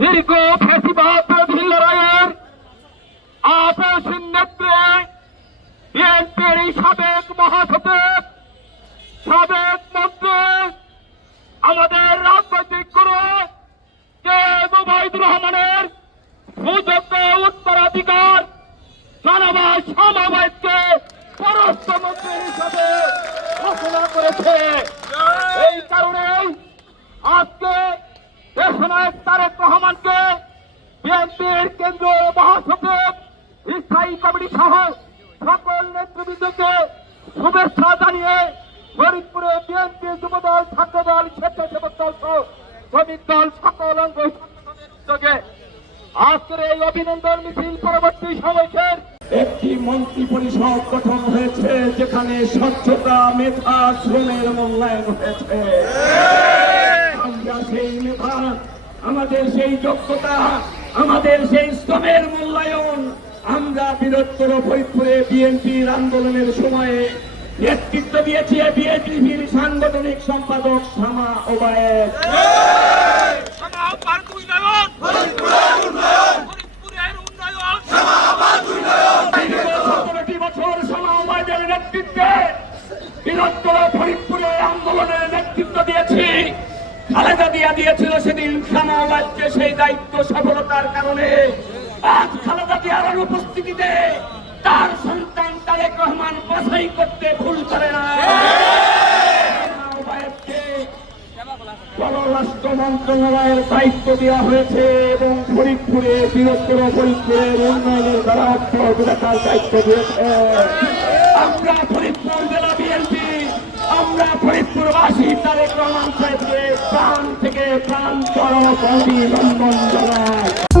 দীর্ঘ ফ্যাসিবাদ বিরোধী লড়াইয়ের আপসীন নেত্রী বিএনপির সাবেক মহাসচিব, সাবেক মন্ত্রী, আমাদের রাজনৈতিক গুরু কে ওবায়দুর রহমানের সুযোগ্য উত্তরাধিকার জনবাদ সমাবেশকে পররাষ্ট্রমন্ত্রী হিসাবে ঘোষণা করেছে। এই কারণেই আজকে দেশনায়ক তারেক রহমানকে বিএনপির কেন্দ্রীয় মহাসচিব, স্থায়ী কমিটি সহ সকল নেতৃবৃন্দকে শুভেচ্ছা জানিয়ে ফরিদপুরে বিএনপি, যুবদল, ছাত্রদল, স্বেচ্ছাসেবক দল সহ শ্রমিক দল সকল অঙ্গ সংগঠনের উদ্যোগে আজকের এই অভিনন্দন মিছিল পরবর্তী সমাবেশের একটি মন্ত্রী পরিষদ গঠন হয়েছে, যেখানে স্বচ্ছতা, মেধা, শ্রমের মূল্যায়ন হয়েছে। আমরা সেই মেধা, আমাদের সেই যোগ্যতা, আমাদের সেই শ্রমের মূল্যায়ন আমরা বৃহত্তর ফরিদপুরে বিএনপির আন্দোলনের সময়ে নেতৃত্ব দিয়েছি বিএনপির সাংগঠনিক সম্পাদক শামা ওবায়েদ। 17টি বছর শামা ওবায়েদের নেতৃত্বে বৃহত্তর ফরিদপুরে আন্দোলনের নেতৃত্ব দিয়েছি। খালেদা জিয়া দিয়েছিল সেদিন শামা ওবায়েদকে সেই দায়িত্ব সফলতার কারণে। আজ খালেদা জিয়ার অনুপস্থিতিতে তার সন্তান তারেক রহমান বাছাই করতে ভুল করে না। পররাষ্ট্র মন্ত্রণালয়ের দায়িত্ব দেওয়া হয়েছে এবং ফরিদপুরে বৃহত্তর ফরিদপুরের উন্নয়নের দ্বারা রাখার দায়িত্ব দিয়েছে। আমরা ফরিদপুর জেলা বিএনপি, আমরা ফরিদপুরবাসী তারেক রহমান সাহেবকে প্রাণ থেকে প্রাণ অভিনন্দন জানাই।